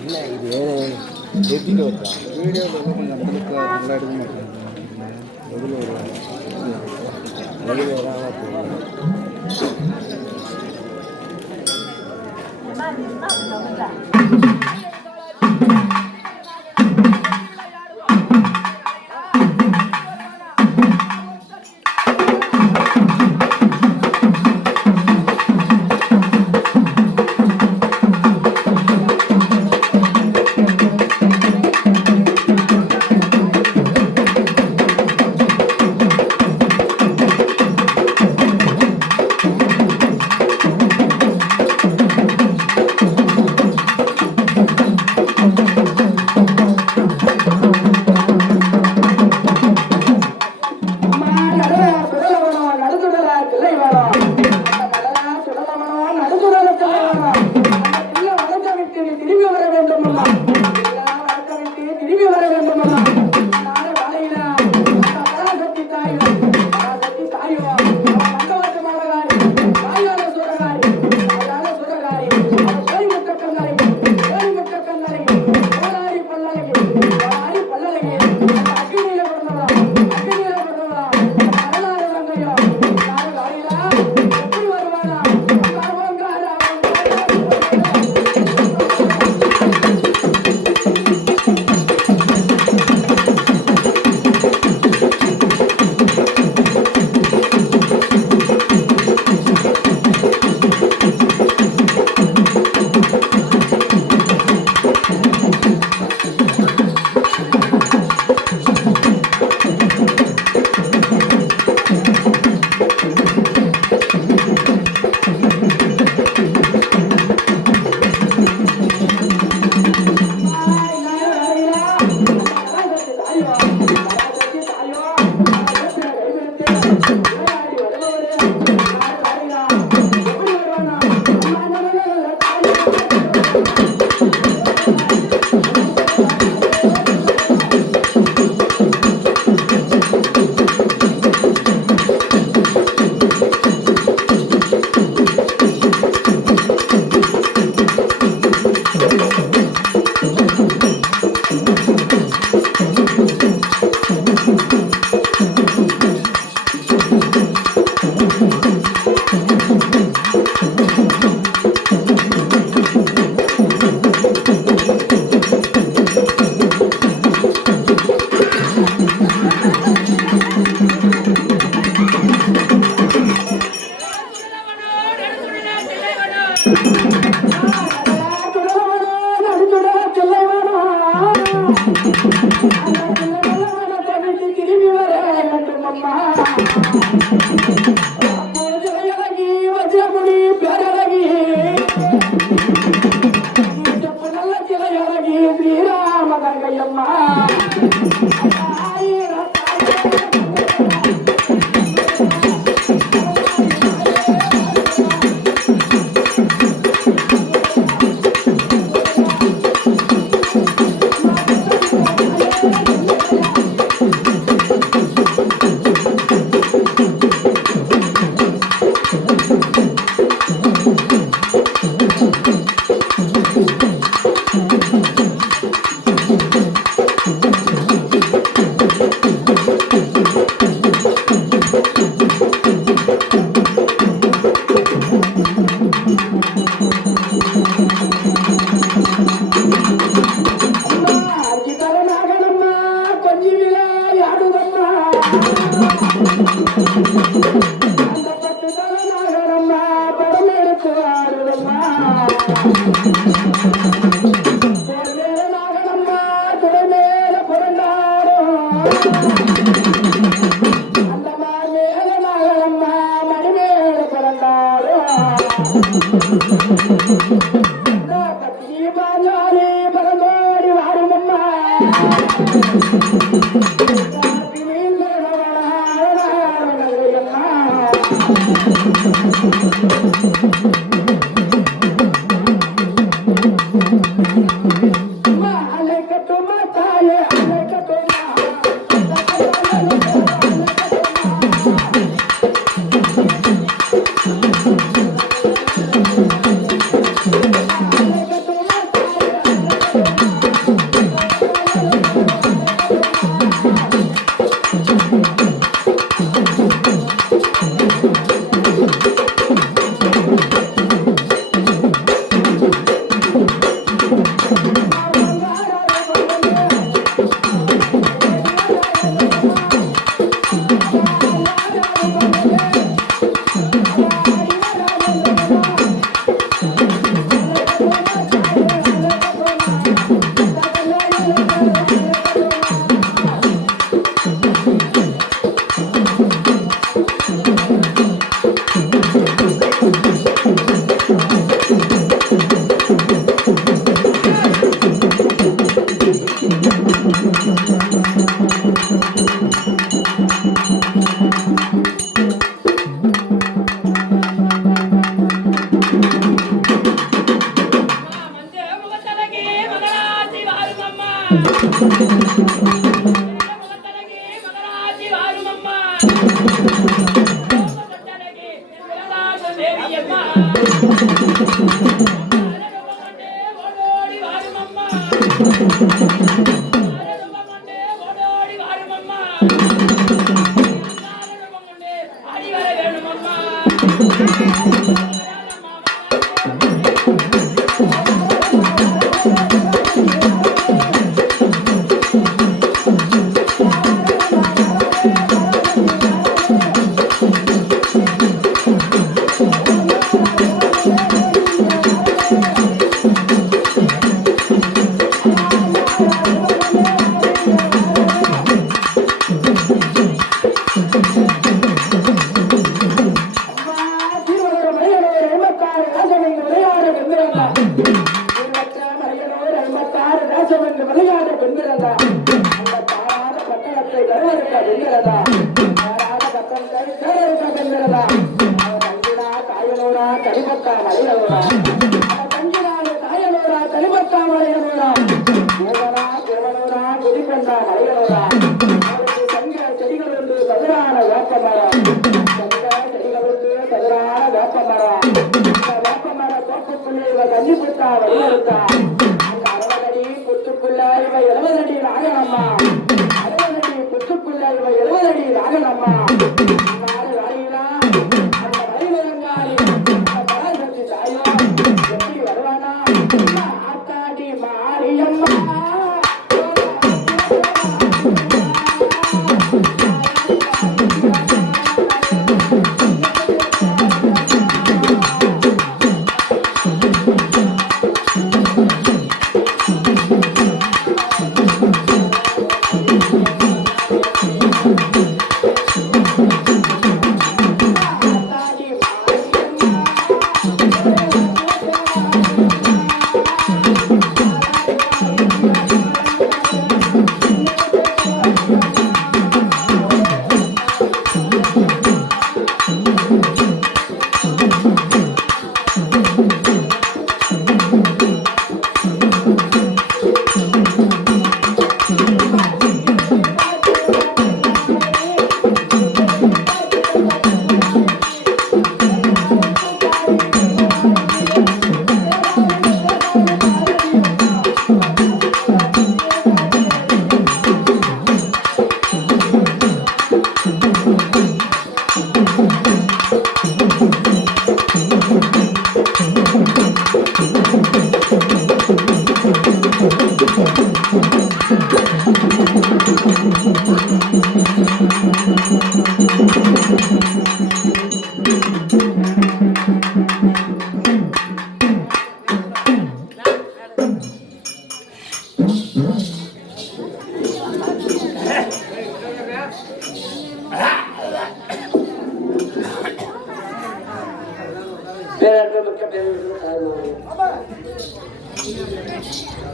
இல்லை இது வீடியோவில் கொஞ்சம் நம்மளுக்கு நல்லா எடுக்க மாட்டேன் எதில் வெளியில் வராங்க. திரும்பி வர வேண்டும் அம்மா. அழகி வஜ்ரமுடி பேரழகி நல்ல சிலையழகி ஸ்ரீராம கங்கையம்மா.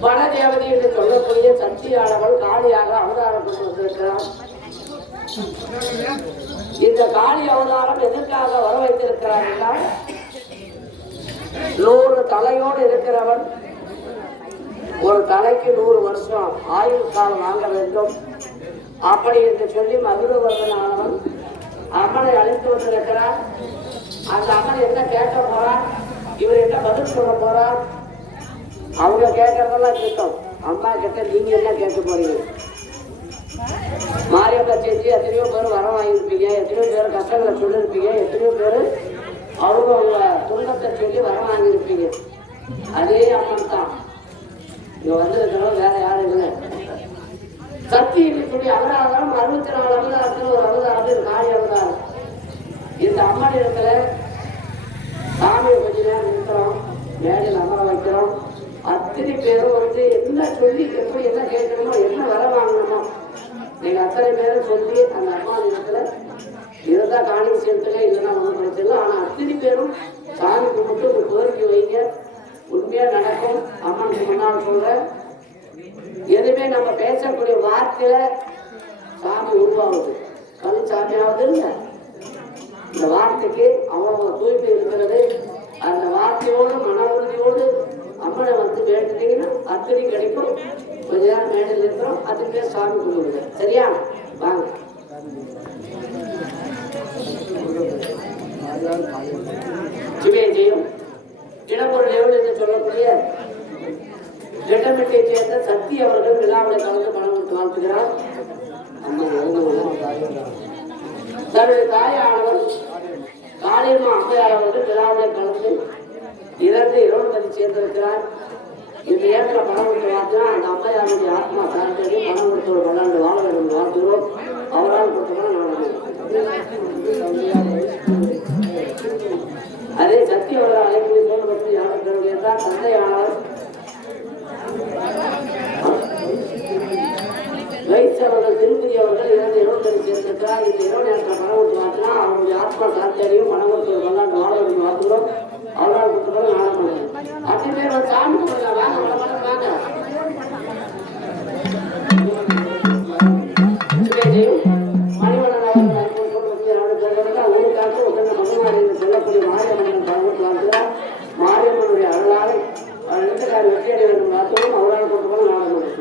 வனதேவதை என்று சொல்லக்கூடிய சக்தியானவள் காளியாக அவதாரம் கொண்டு வந்திருக்கிறார். இந்த காளி அவதாரம் எதற்காக வர வைத்திருக்கிறார் என்றால் 100 தலையோடு இருக்கிறவன் ஒரு தலைக்கு 100 வருஷம் ஆயுள் காலம் வாங்க வேண்டும் அப்படி என்று சொல்லி மதுரவர்தனானவன் அம்மனை அழைத்து வந்திருக்கிறார். அந்த அம்மன் என்ன கேட்க போறார், இவர் என்ன பதில் சொல்ல போறார், அவங்க கேட்கறதெல்லாம் கேட்கும். அம்மா கிட்ட நீங்க என்ன கேட்க போறீங்க? மாரியம்மா செஞ்சு எத்தனையோ பேர் வர வாங்கியிருப்பீங்க, எத்தனையோ பேர் கஷ்டங்களை சொல்லியிருப்பீங்க, எத்தனையோ பேர் அவங்க துன்பத்தை சொல்லி வர வாங்கியிருப்பீங்க. அதே அம்மன் தான் இங்க வந்திருக்கிறோம், வேற யாரும் இல்லை. சக்தி சொல்லி அவதாரம் 64 அவதாரத்தில் ஒரு அவதாரம் காளி அவதாரம். இந்த அம்மன் இடத்துல சாமியை கொஞ்ச நேரம் நிறுத்துறோம், மேடையில் அமர வைக்கிறோம். அத்தனை பேரும் வந்து என்ன சொல்லி எப்படி என்ன கேட்கணுமோ என்ன வர வாங்கணுமோ நீங்க அத்தனை பேரும் சொல்லி அந்த அம்மா இடத்துல இருந்தா காணி சேர்த்துங்க, இல்லைன்னா ஒன்றும் பிரச்சனை இல்லை. ஆனா அத்தனை பேரும் சாமி கும்பிட்டு ஒரு கோரிக்கை வைங்க, உண்மையா நடக்கும். அம்மனுக்கு முன்னால் சொல்ற எதுவுமே நம்ம பேசக்கூடிய வார்த்தையில சாமி உருவாகுது, கல் சாமியாவது இல்லை. இந்த வார்த்தைக்கு அவங்க தூய்மை இருக்கிறது. அந்த வார்த்தையோடு மன உறுதியோடு அம்மனை வந்து வேண்டினீங்கன்னா அத்தனை கிடைக்கும். கொஞ்ச நேரம் மேடையில் இருக்கிறோம், அதுக்கு பேர் சாமி கும்பிடுங்க. சரியா? வாங்க. சிவேஜியும் இடம்பொருள் எவ்வளவு என்று சொல்லக்கூடிய திட்டமிட்டை சேர்ந்த சக்தி அவர்கள் விழாவில் கலந்து பணம் கொடுத்து வாழ்த்துகிறார். தன்னுடைய தாயானவர் காளியம்மா அம்மையாளர்கள் விழாவில் கலந்து 2 இரவு சேர்ந்திருக்கிறார். இந்த ஏற்ற பணம் கொடுத்து வாழ்த்தினா அந்த அம்மையாருடைய ஆத்மா சார்ந்தது பணம் கொடுத்து ஒரு 12 வாழ வேண்டும் வாழ்த்துகிறோம். அவரால் கொடுத்தவங்க அதே சக்தி அவர்கள் அழைப்பு சொல்லப்பட்டு யாரும் என்றால் தந்தையானவர் வைத்தவர்கள் திருப்பதி அவர்கள் 2 இரவு சேர்ந்திருக்கிறார். இந்த இரவு நேரத்தில் பணம் கொடுத்து வாழ்த்தினா அவருடைய ஆத்மா சார்ந்ததையும் பணம் கொடுத்து ஒரு 12 வாழ வேண்டும் வாழ்த்துகிறோம். அவரால் கொடுத்தவங்க நாட பண்ணுங்க. அத்தனை பேர் சாமி கொடுங்க. வாங்க வாங்க. மணிவண்ணன் அவர்கள் ஊருக்காக உகந்த மகனார் என்று சொல்லக்கூடிய மாரியம்மன் பணம் வாழ்த்துகிறார். மாரியம்மனுடைய அருளால் 2 கால் வெற்றி அடைய வேண்டும் வாழ்த்துவோம். அவரால் கொடுத்தவங்க நாட பண்ணுங்க.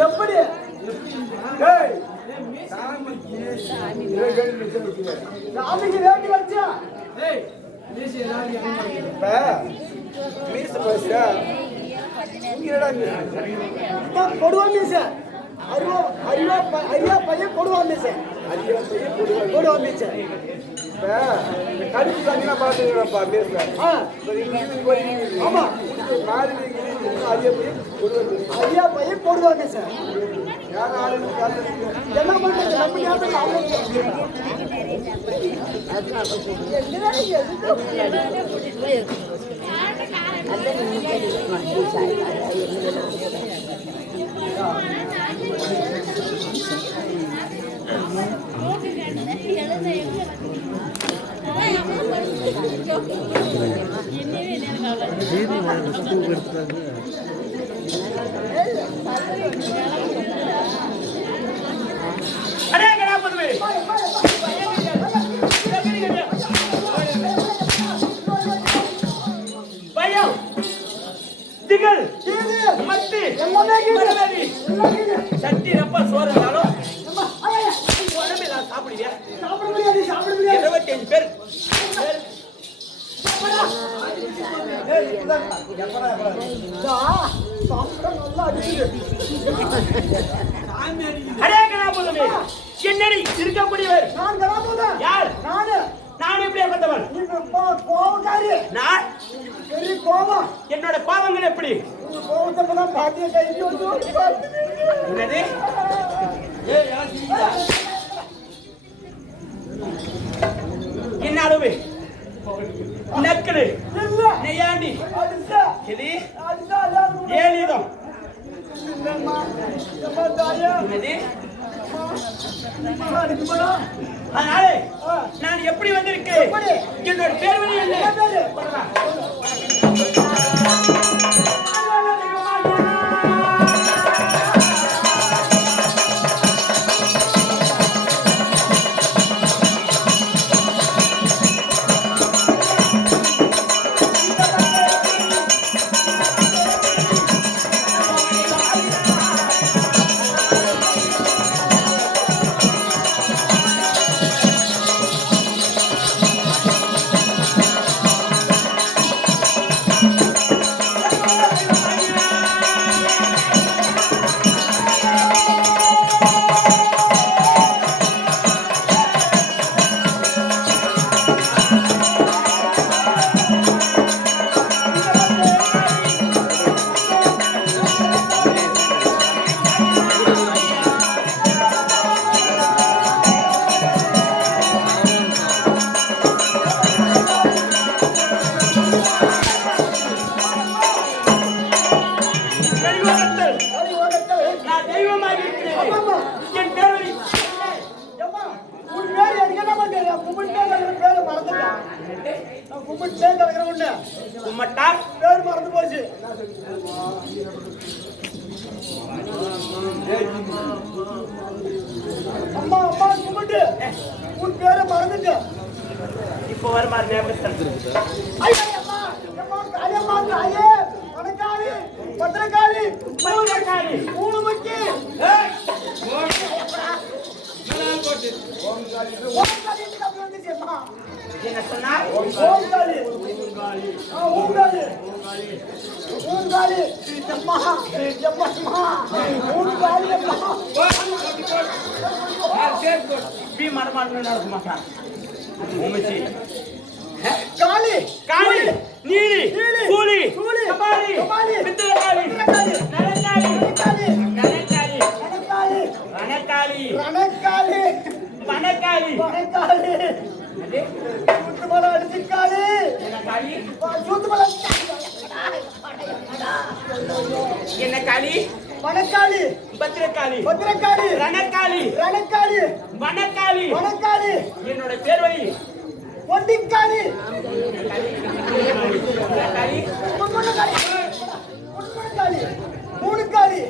எப்படி சாமிக்கு வேண்டி வச்சா கொடுவா மீச அரியா பையன் கொடுவா மீச கொடுவா மீச கடிச்சு தங்கினா பாத்துக்கிறப்பா பேசுற ஆமா ஐயா பையன் போடுவா மீச என்ன பண்றது நம்ம சட்டி ரப்பா சோறு இருந்தாலும் சாப்பிடுவியா? சாப்பிட முடியாது. 25 பேர் என்னடி இருக்கக்கூடியவர் யார்? நான் எப்படி வந்தவன்? நான் என்னோட பாவங்கள் எப்படி? என்னது என்ன அளவு நக்கடு நெய்யாண்டி இது ஏலிதம் அதனாலே நான் எப்படி வந்திருக்கேன்? என்னோட பேர் வழி என்ன? பேர் மறந்து போச்சு. அம்மா அம்மா கும்பிட்டு உன் பேரை மறந்துட்டு இப்போ வர மாதிரி ஞாபகம் பத்திரக்காளி மூணு முக்கி என்ன சொன்னா? காளி காளி நீலி சூலி கபாலி பித்தளக்காளி நரக்காளி நரக்காளி ரணக்காளி ரணக்காளி வனக்காளி வனக்காளி சுத்துமல அடிச்சுக்காளி காளி சுத்துமல என்ன காளி? வனக்காளி பத்திரக்காளி பத்திரக்காளி ரணக்காளி ரணக்காளி வனக்காளி வனக்காளி என்னோட பேர் வழி ஒண்டிக்காளி காளி மூணு காளி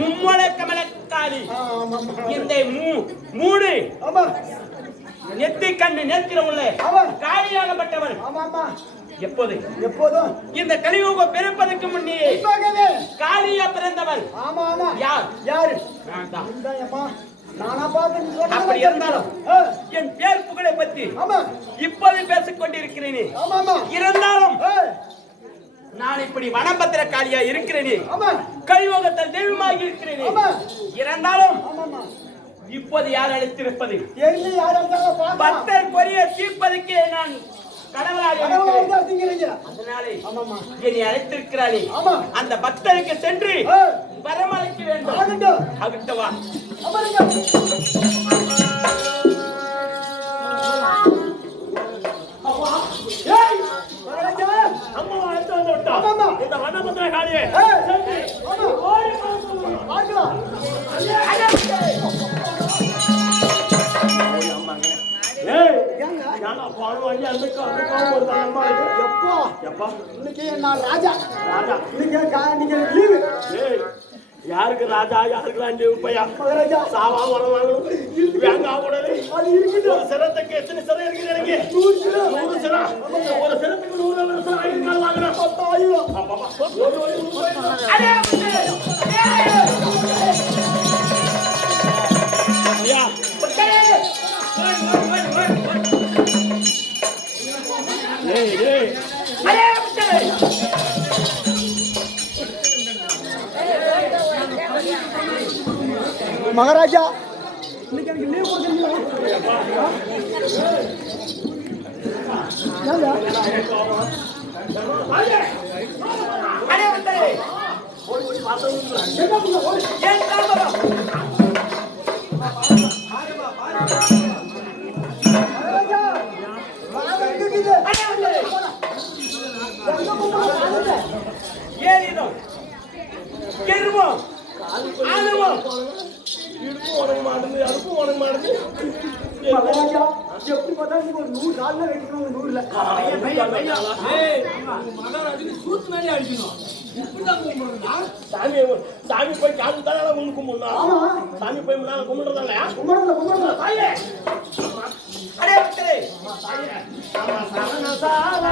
மும்மொழ கமலக்காளி. ஆமா இந்த மூடு ஆமா நெத்தி கண்ணு நேர்க்கிறவங்கள காளியாகப்பட்டவன். ஆமா எப்போது எப்போதும் இந்த கலியுகம் பிறப்பதற்கு முன்னே காளியா பிறந்தவன். ஆமா ஆமா யார்? யாரு? நான் தான். நானா பார்த்தேன். அப்படி இருந்தாலும் என் பேர் புகழை பற்றி ஆமா இப்போது பேசிக் கொண்டிருக்கிறேனே. ஆமா ஆமா இருந்தாலும் நான் இப்படி வனபத்திர காளியா இருக்கிறேனே, ஆமா கலியுகத்தில் தெய்வமாகி இருக்கிறேனே. ஆமா இருந்தாலும் ஆமாமா இப்போது யார் அழைத்திருப்பது? எங்க யார் வந்தாலும் பாப்பா பக்தர் பொரிய தீர்ப்பதற்கே நான் கடவுளாக கடவுளாக. அதனாலே ஆமாமா என்னை அழைத்திருக்கிறானே, ஆமா அந்த பக்தருக்கு சென்று வரமளிக்க வேண்டும். ஆகட்டும் அகிட்டவா அமருங்க. ஏய் மகாராஜா அம்மா அழைத்து வந்து விட்டா. ஆமாமா இந்த வனபத்திர காளியே சென்று ஆமா ஓடி பார்க்கலாம். ஏய் ஏங்க நானா பால் வாங்கி அதுக்கு ஒரு தானமா இருக்கு. எப்பா எப்பா இன்னைக்கு நான் ராஜா ராஜா நீங்க லீவு. ஏய் யாருக்கு ராஜா யாருக்கு ராஜா பையா மகாராஜா சாவா வரவாங்க வேங்க ஆவடலே அது இருக்குது. ஒரு சிரத்துக்கு எத்தனை சிரம் இருக்குது எனக்கு? 100 சிரம். ஒரு சிரத்துக்கு 100 வருஷம் ஆயுள் வாங்குறேன். 10,000 பாப்பா ஓடி ஓடி அடே ஐயா ஏய் ஏய் அடே மகாராஜா இன்னைக்கு எனக்கு லீவ் கொடுக்குறீங்களா? அடே வந்து ஓடி ஓடி பாத்து என்ன பண்ண ஓடி ஏன் தாமரம் மகாராஜா வாங்க இருக்குது. அடே வந்து எங்க போறீங்க? ஏறிடும் கெருவோம் ஆளுவோம் இடுப்பு உடம்பு மாடுது அறுப்பு உடம்பு மாடுது. மகாராஜா எப்படி பார்த்தா நீங்க ஒரு 100 நாள்ல வெட்டிக்கணும். 100ல சாமி போய் காது தானே உங்களுக்கு முன்னாள் ஆமா சாமி போய் முன்னால கும்பிடுறதால கும்பிடுங்க தாயே அடே பக்தரே தாயே ஆமா சரண சாரண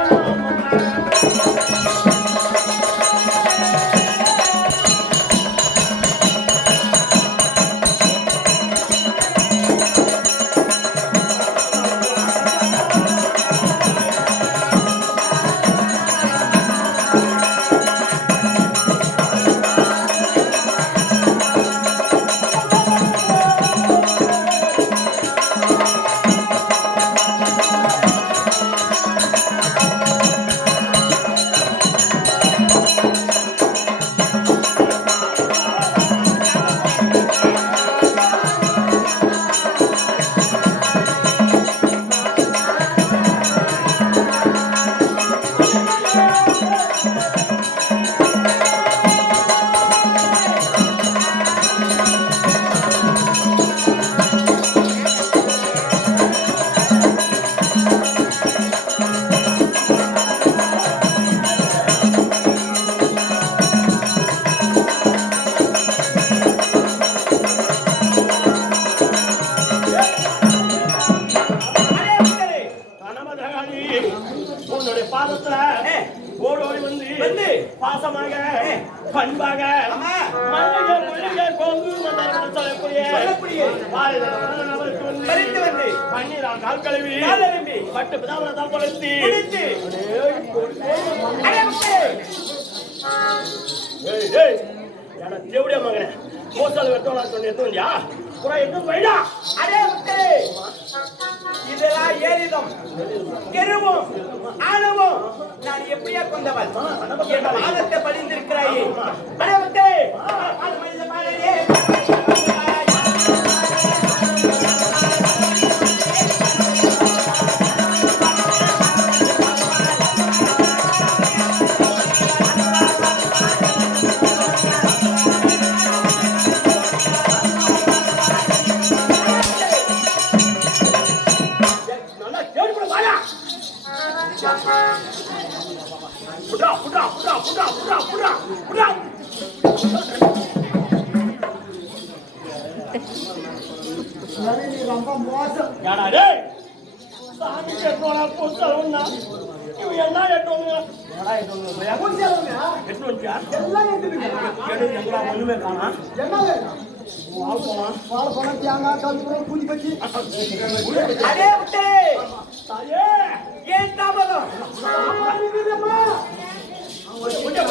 உன்னுடைய பாதத்துல ஓடோடி வந்து பாசமாக பண்பாக மல்லிகை கொங்கு மந்தரம் சொல்லக்கூடிய பறித்து வந்து பன்னீரால் கால் கழுவி பட்டு பிதாவனத்தால் தொலைத்து தேவடியா மகனே மோசால வெட்டோலா சொன்ன எத்தோண்டியா புறா எதுவும் வைடா அடே மக்களே இதெல்லாம் ஏறிடும் கெருவும் ஆணவம் நான் எப்படியா கொண்டவன் என் வாதத்தை படிந்திருக்கிறாயே அடே மக்களே அது மனித பாடலே புடா புடா புடா புடா புடா புடா புடா நீ ரொம்ப மோசம். யாடா டேய் சாமி கேட்டோனா போச்சலோனா இவன் என்ன ஏட்டோங்க என்னடா ஏட்டோங்க பையா போச்சலோங்க எட்னோட்டியா எல்லாம் எடுத்துங்க. கேடு எங்கடா ஒண்ணுமே காணா என்ன வேணும்? வாழ பணம் தேங்காய் கல்புரம் பூஜை கட்சி. அடே விட்டே தாயே ஏன் தாமதம் ஆரிவிதமா கொஞ்சம்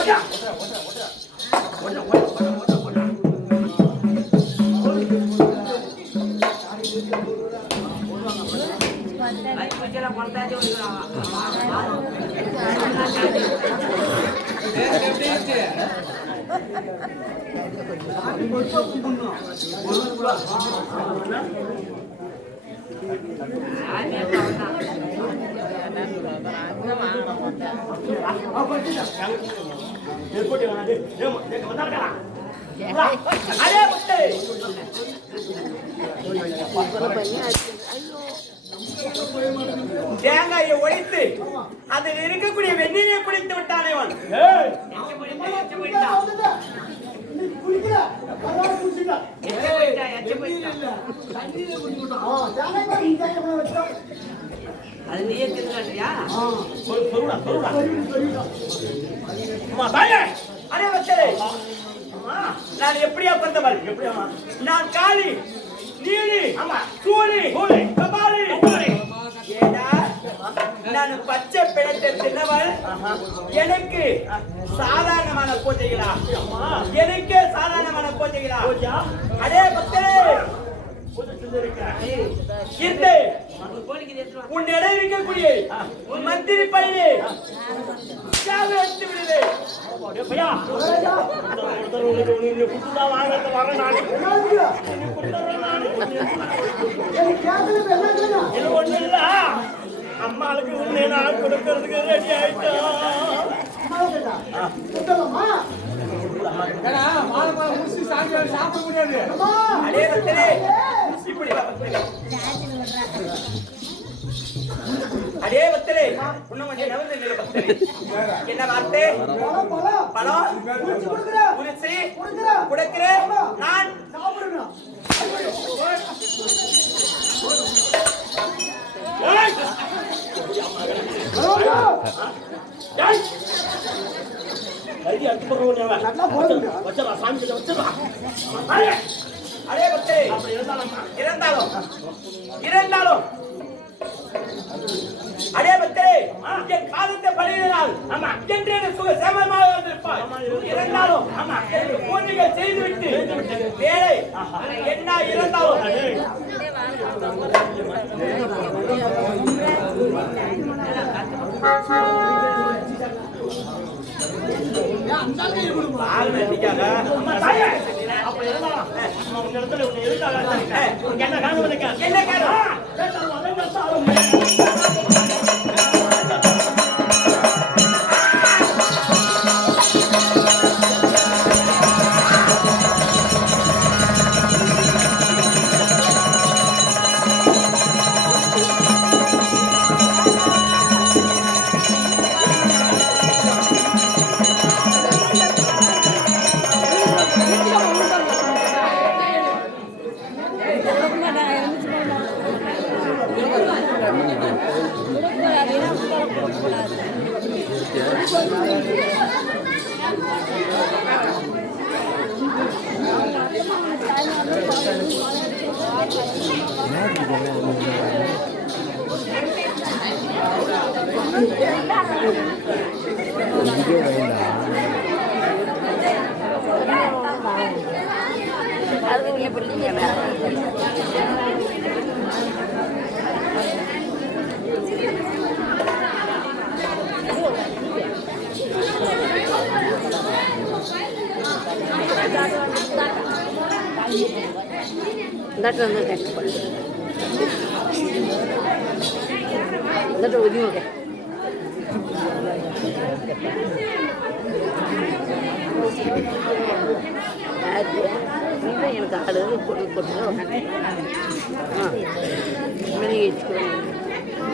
அடே விட்டே தேங்காயை ஒழித்து அதில் இருக்கக்கூடிய வெந்நீரை குடித்து விட்டானே அவன். நீ குளிக்கிற கல்லால குளிச்சிட்ட. தேங்காய் பாரு, இந்த தேங்காய் வச்சா. அது நீயே தின்னுறியா? அம்மா தாயே அடே வச்சே நான் எப்படியா பிறந்தவள் எப்படியாமா நான் காளி நீலி ஆமா சூளி கபாலி ஏடா நான் பச்சை பிணத்தை தின்னவள் எனக்கு சாதாரணமான பூஜைகளா எனக்கே சாதாரணமான பூஜைகளா அடே பக்தே உன் இடம் இருக்கக்கூடிய உன் மந்திரி பையே எடுத்து விடுது ஒண்ணு இல்ல அம்மாளுக்கு உன்னை நான் கொடுக்கறதுக்கு ரெடி ஆயிட்டோம். அடே பக்தரே இப்படி வா பக்தரே அடே பக்தரே உன்ன கொஞ்சம் நவந்து நில பக்தரே என்ன வார்த்தை பழம் உரிச்சி குடுக்கிற நான் சாப்பிடுறேன். அடே பக்தரே இருந்தாலும் அடே பக்தரே என் காலத்தை பழியினால் என்று சுக சேமமாக வந்திருப்பாய். இருந்தாலும் பூஜைகள் செய்துவிட்டு வேலை என்ன இருந்தாலும் என்ன காரணம் எனக்கு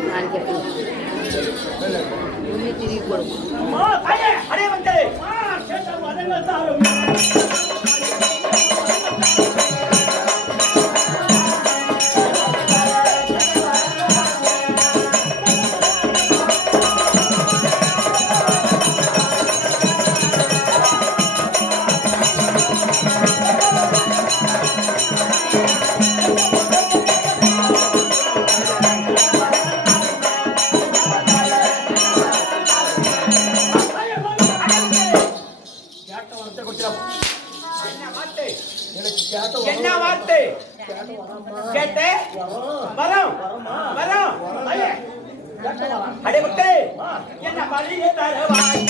ஆடு கொடுத்து திருப்பி கொடுக்கும். கேட்டே வரோம் வரோம் அடே முட்டே என்ன பள்ளியே தரவாய்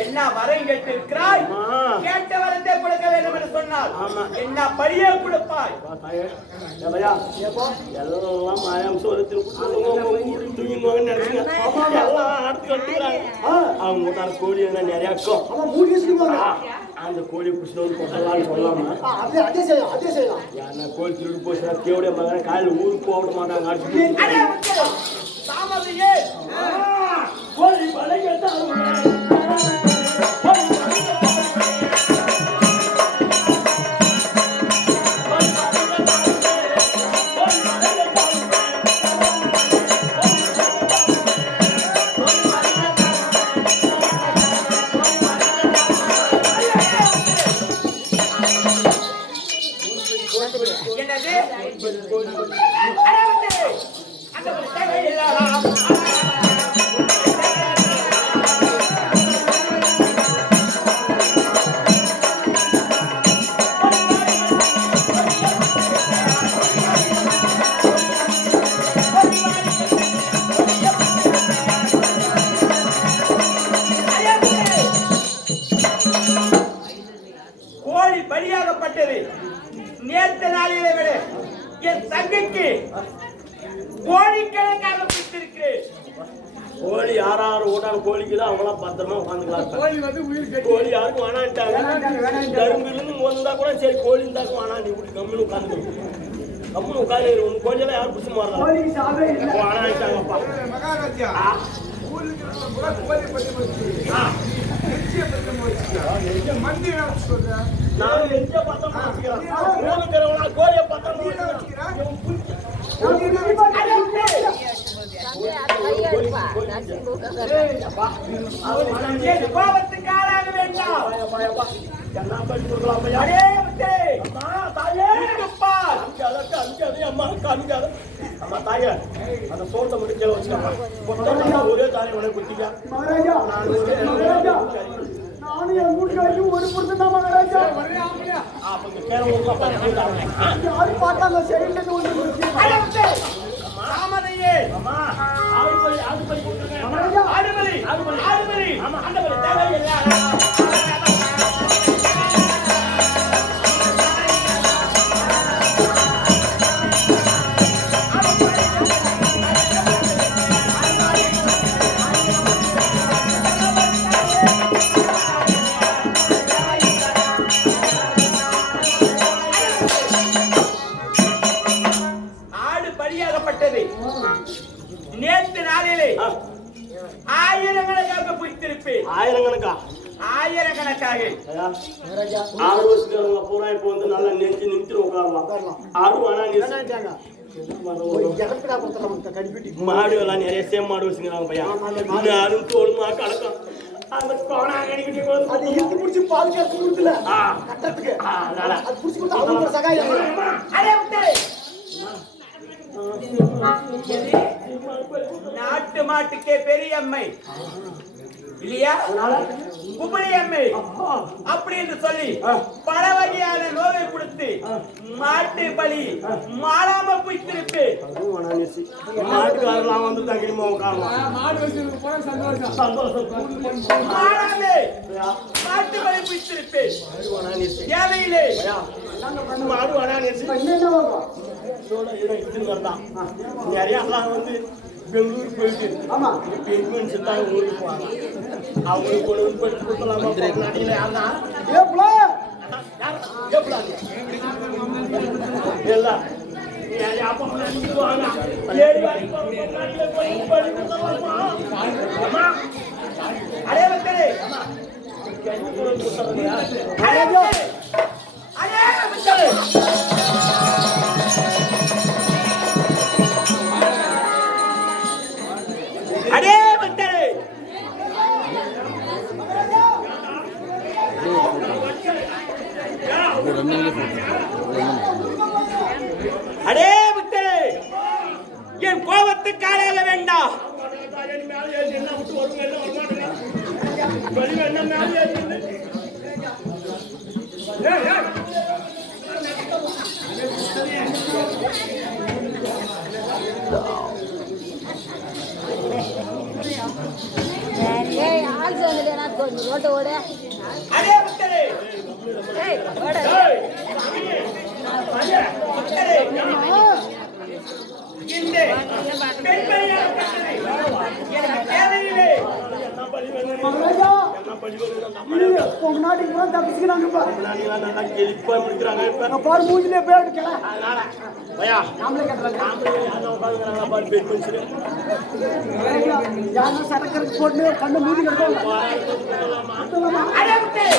என்ன வரம் கேட்டிருக்கிறாய்? கேட்ட வரத்தை கொடுக்க வேண்டும் என்று சொன்னால் என்ன படியே கொடுப்பாய்? எல்லாம் மாயம் சோரத்தில் அவங்க கூட்டான கோழி நிறைய அந்த கோழி புடிச்சு கொட்டலாம்னு சொல்லலாமா? அதே செய்யலாம். யாருன்னா கோழி திருடு போச்சுன்னா தேவடைய மகன் காலையில் ஊருக்கு போட மாட்டாங்க. சாமதியே கோழி பழை கோழி பலியாகப்பட்டது. நேற்று நாளிலே விட என் தங்கைக்கு கோழிக்கிழங்காக பிடித்திருக்கிறேன். கோழி யாராரு ஓட்டான கோழிக்குதான் அவங்களாம் பத்திரமா உட்காந்துக்கலாம். கோழி யாருக்கும் வேணான்ட்டாங்க. கரும்பிலிருந்து வந்தா கூட சரி கோழி இருந்தாக்கும் வேணாம் நீ இப்படி கம்முன்னு உட்காந்துக்கணும். கம்முன்னு உட்காந்து ஒன்று கோழியெல்லாம் யாரும் பிடிச்சி மாறலாம் வேணான்ட்டாங்கப்பா. கோழியை பத்திரம் கோபத்துக்கு ஆளாக வேண்டாம். ஒரே தாயை உனக்கு குத்திக்கா நானும் என் வீட்டுக்காரையும் ஒரு பொருத்தம் தான் மகாராஜா. யாரும் பார்த்தாங்க சரின்றது ஒன்று. சாமதையே ஆடுபலி அந்த தேவையில்லை. நேற்று நாளிலே ஆயிரக்கணக்காக பிடித்திருப்பேன். ஆயிரக்கணக்காக 6 வருஷத்துக்கு பூரா இப்போ வந்து நல்லா நெஞ்சு நிமித்து உட்காரலாம். மாடு எல்லாம் நிறைய சேம் மாடு வச்சுக்கிறாங்க பையன். யாரும் தோல்மா கலக்கம் அந்த கோணா கடிக்கிட்டு பிடிச்சி பாதுகாத்து கொடுத்துல கட்டத்துக்கு நாட்டு மாட்டுக்கே பெரிய அம்மை இல்லையா? குபடி அம்மை அப்படி என்று சொல்லி பல வகையான நோவை கொடுத்து மாட்டு பலி மாளாம போய்த்திருப்பு. மாட்டுக்காரெல்லாம் வந்து தங்கிடுமா மாளாமே மாட்டு பலி போய்த்திருப்பு. தேவையில்லை மாடு வேணா நிறைய வந்து பெங்களூர் போயிட்டு பெண்மணி செத்தாங்க ஊருக்கு போவாங்க. அவங்களுக்கு கொண்டு வந்து படிச்சு கொடுத்துலாமா? எல்லாம் அப்பா கஞ்சி கூட கொடுத்துறீங்க. அடே விட்டலே. அடே விட்டலே. அடே விட்டலே, என் கோபத்துக்கு ஆளாக வேண்டாம். மேலே ஏறி என்ன விட்டு வருங்க, என்ன வரமாட்டேங்க. வெளியே என்ன மேலே ஏறி அடே விட்டலே. இந்த பெண்மணியாக கட்டளை எனக்கு தேவையில்லை. என்ன பழி வேணும்? என்ன பழி வேணும்? நம்ம உங்க நாட்டுக்கு தான் தப்பிச்சுக்கிறாங்கப்பா. நாட்டுல நல்லா கெளிப்பா இருக்கிறாங்க. இப்ப பாரு மூஞ்சிலே போயிடுக்கல. அதனால பையா நாமளே கட்டுறாங்க. நாமளே யாரும் உட்காந்துக்கிறாங்க பாரு, பேர் மனுஷரு. யாரும் சரக்கருக்கு போட்டு கண்ணு மூஞ்சி கட்டுவாங்க. அடே விட்டலே.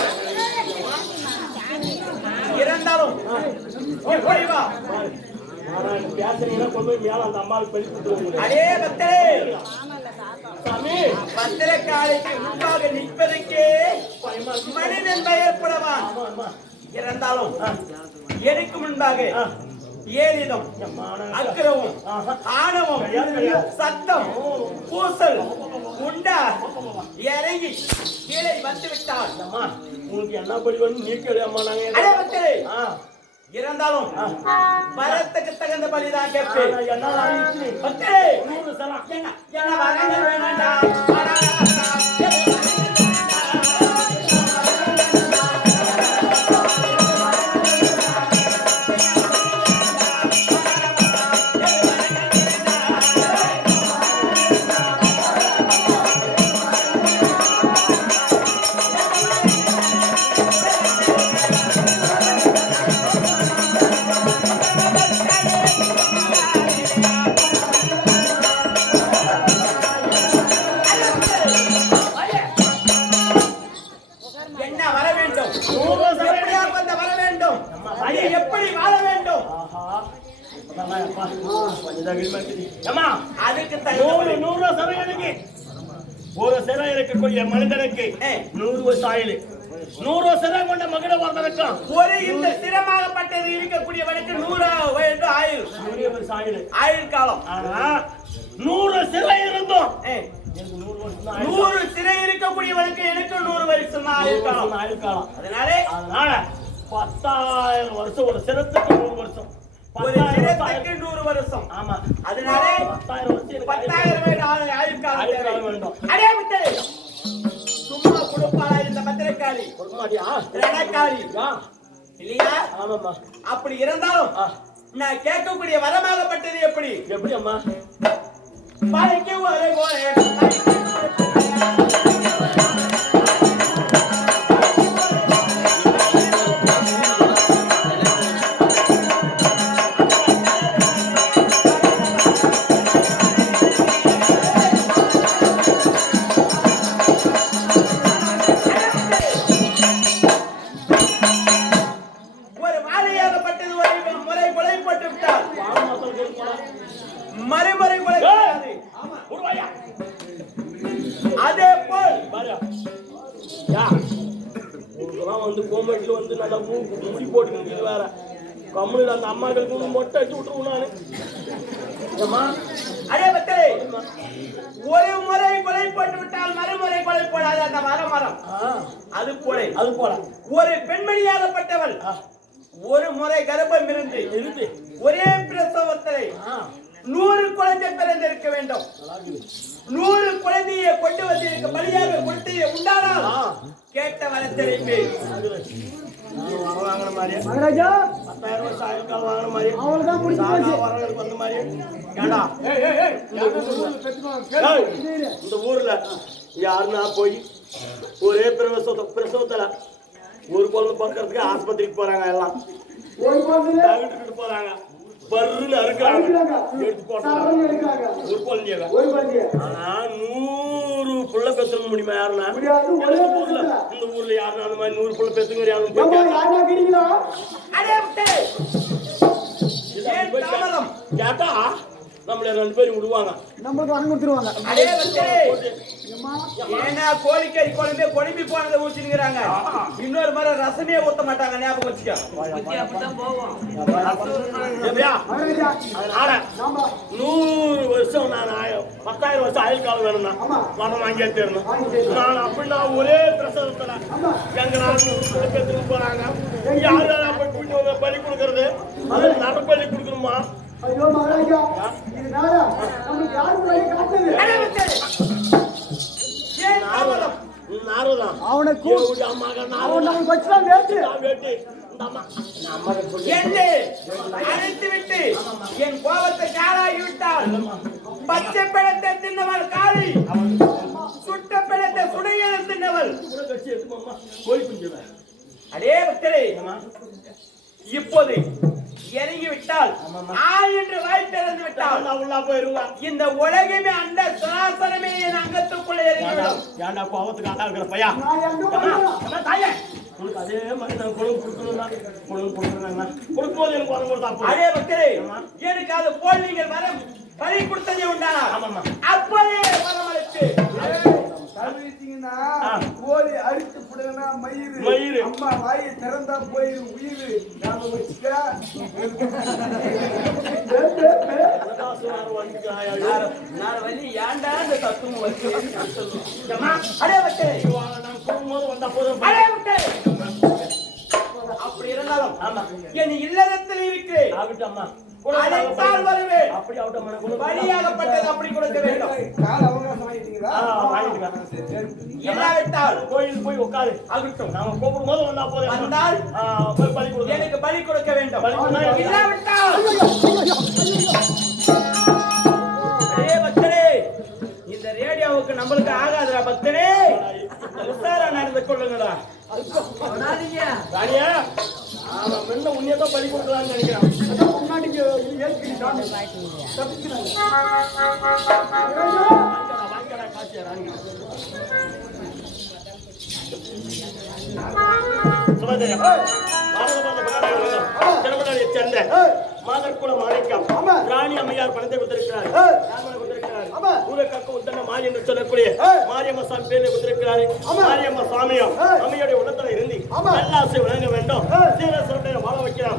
இருந்தாலும் எப்படி வா? பேசுறீங்கன்னா கொண்டு போய் மேல அந்த அம்மாவுக்கு பழி கொடுத்துருவாங்க. அடே பக்தரே, சாமி பத்திரக்காலைக்கு முன்பாக நிற்பதற்கே மனிதன் பயப்படவான். இருந்தாலும் எனக்கு முன்பாக ஏளிதம், அக்கிரமம், ஆணவம், சத்தம், பூசல் உண்டா இறங்கி கீழே வந்து விட்டார். அம்மா உங்களுக்கு என்ன பழி வேணும்? நீ கேளும்மா. நாங்க அடே பக்தரே, இருந்தாலும் வரத்துக்கு தகுந்த பலிதான் கேட்பேன். என்ன ஆயிடுச்சு? பக்தரே, 100 சலம். என்ன வரங்கள் வேண்டாம். என்ன வர வேண்டும்? எப்படியா வந்த வர வேண்டும்? அது எப்படி வாழ வேண்டும்? அம்மா அதுக்கு நூறு தகுந்த 100 சரம் எனக்கு. ஒரு சிரம் இருக்கக்கூடிய மனிதனுக்கு 100 வருஷம் ஆயுள். 100 சிரம் கொண்ட மகிழ வரதற்கும் ஒரு இந்த சிரமாகப்பட்டது இருக்கக்கூடியவனுக்கு 100 வயது ஆயுள், 100 வருஷம் ஆயுள். ஆயுள் காலம். ஆனா 100 சிரம் இருந்தும் ஏய், எனக்கு 100 வருஷம் தான் 100 சிறை இருக்கக்கூடியவனுக்கு எனக்கு 100 வருஷம் தான் ஆயுள் காலம். ஆயுள் காலம். அதனாலே அதனால 10,000 வருஷம், ஒரு சிரத்துக்கு 100 வருஷம். ஒரு சிரத்துக்கு 100 வருஷம். ஆமா. அதனாலே 10,000 வருஷம் எனக்கு 10,000 வயது ஆயுள் காலம் ஆயுள் தேவை. காலம் வேண்டும். அடே விட்டே, சும்மா கொடுப்பாளா இந்த பத்திரக்காரி? கொடுக்க மாட்டியா? ரணக்காரி இல்லையா? ஆமாம்மா. அப்படி இருந்தாலும் நான் கேட்கக்கூடிய வரமாகப்பட்டது எப்படி? எப்படி அம்மா? பாய்க்கு ஒரு கோலே ஒரு வாழையாகப்பட்டது ஒரு முறை கொலைப்பட்டு விட்டால் மறுமுறை கொலை கிடையாது. உருவாயா? அதே போல் பாரு. யா. உங்களுக்கெல்லாம் வந்து கோமட்டில வந்து நல்லா முடி போட்டு நிற்கிறது வேற. கம்முனு அந்த அம்மாக்களுக்கு மொட்டை அடிச்சு விட்டுருவோம் நானு. ஏம்மா? அதே பத்தே ஒரு முறை கொலைப்பட்டு விட்டால் மறுமுறை கொலை போடாது அந்த மரம். அது போல அது போல ஒரு பெண்மணியாகப்பட்டவள் ஒரு முறை கர்ப்பம் இருந்து ஒரே பிரசவத்திலே 100 குழந்தை பிறந்திருக்க வேண்டும். 100 குழந்தையை கொண்டு வந்திருக்க பலியாக கொடுத்து உண்டானால் கேட்ட வரத்திலே வாங்கின மாதிரி மகாராஜா 10,000 வருஷம் ஆயுள்கால் வாங்கின மாதிரி அவ்வளவுதான் முடிச்சு போச்சு. வரங்களுக்கு வந்த மாதிரி ஏண்டா இந்த ஊர்ல யாருன்னா போய் ஒரே பிரசவத்துல ஒரு குழந்தை பார்க்கறதுக்கு ஆஸ்பத்திரிக்கு போறாங்க. எல்லாம் ஒரு குழந்தையில வீட்டுக்கு போறாங்க. பருன்னு அறுக்கிறாங்க, எடுத்து போட்டாங்க எடுக்கிறாங்க. ஒரு குழந்தைய. ஒரு குழந்தைய ஆனா 100 புள்ள பெற்று முடியுமா யாருன்னா முடியாது. இந்த ஊர்ல யாரும் அந்த மாதிரி 100 புள்ள பெத்துங்க யாரும் அடே விட்டு ஏன் தாமதம் கேட்டா நம்மள 2 பேரும் விடுவாங்க நம்மளுக்கு வாங்கி கொடுத்துருவாங்க. அடே விட்டு ஏன்னா கோழிக்கறி குழம்பே குழம்பி போனதை ஊத்தினுங்கிறாங்க. இன்னொரு முறை ரசமே ஊத்த மாட்டாங்க, ஞாபகம் வச்சுக்க. எப்படியா? ஆட 100 வருஷம் நான் 10,000 வருஷம் ஆயுள் காலம் வேணும்னா பணம் வாங்கி எடுத்துடணும். நான் அப்படின்னா ஒரே பிரசவத்துல எங்க நாட்டு பெற்றுக்கு போறாங்க. யாரு போய் கூட்டி வந்து பலி கொடுக்கறது? அது நடப்பலி கொடுக்கணுமா? ஐயோ மகாராஜா, இதனால நமக்கு யாரும் வழி காட்டுது. அடே விட்டு ஏன் தாமதம் நாரதான் அவனை அவனை வச்சுதான் வேட்டு. என்னை அழைத்து விட்டு என் கோபத்தை காலாகி விட்டால் பச்சை பிளத்தை தின்னவள் காளி, சுட்ட பிளத்தை சுடையில் தின்னவள். அடே பக்தரே, இப்போது இறங்கி விட்டால் என்று வாய் திறந்து விட்டால் உள்ளா போயிருவா. இந்த உலகமே அண்ட சராசரமே என் அங்கத்துக்குள்ள இறங்கிவிடும். ஏன்டா கோபத்துக்கு ஆளா இருக்கிற பையா? நான் எங்க தாயே உனக்கு அதே மாதிரி நான் குழம்பு கொடுக்கணும்னா கொடுக்கும்போது எனக்கு வர போது அதே பக்தரே, எனக்கு அது போல் நீங்கள் வரம் பலி கொடுத்ததே உண்டானா? ஆமாம்மா. அப்போதே வரமளித்து தவிர்த்தீங்கன்னா கோழி அரித்து புடுங்கன்னா மயிறு மயிறு. அம்மா வாயை திறந்தா போயிரு உயிர். நாம வச்சுக்க நான் வலி ஏன்டா இந்த தத்துவம் வச்சு அடே பக்தரே, நான் கொடுக்கும்போது வந்தா போதும். அடே பக்தரே, அப்படி இருந்தாலும் ஆமா என் இல்லறத்தில் இருக்கிறேன். ஆகட்டும் அம்மா. அழைத்தால் வருவேன். அப்படி ஆகட்டும். பலியாகப்பட்டது அப்படி கொடுக்க வேண்டும். கால அவகாசம் வாங்கிட்டீங்களா? இல்லாவிட்டால் கோயில் போய் உட்காரு. ஆகட்டும். நாம கூப்பிடும் போது வந்தா போதும். வந்தால் போய் பலி கொடுக்க. எனக்கு பலி கொடுக்க வேண்டும். பலி கொடுக்க. இல்லாவிட்டால் அடே பக்தரே, இந்த ரேடியோவுக்கு நம்மளுக்கு ஆகாதுடா பக்தனே. உசாரா நடந்து கொள்ளுங்கடா. ராணியா அவன் முன்ன உன்னையதான் பலி கொடுக்கலான்னு நினைக்கிறான். வாங்கிக்கடா காசியா ராணியா. சுபதேயா திருமணத்தை சேர்ந்த மாதற்குல மாணிக்கம் ராணி அம்மையார் பணத்தை கொடுத்திருக்கிறார். ஊரக்காக்க உத்தன மாறி என்று சொல்லக்கூடிய மாரியம்மா சாமி பேரை கொடுத்திருக்கிறாரு. மாரியம்மா சாமியும் அம்மையுடைய உடத்துல இருந்து நல்லாசை வழங்க வேண்டும். சீர சிறப்பை வாழ வைக்கிறார்.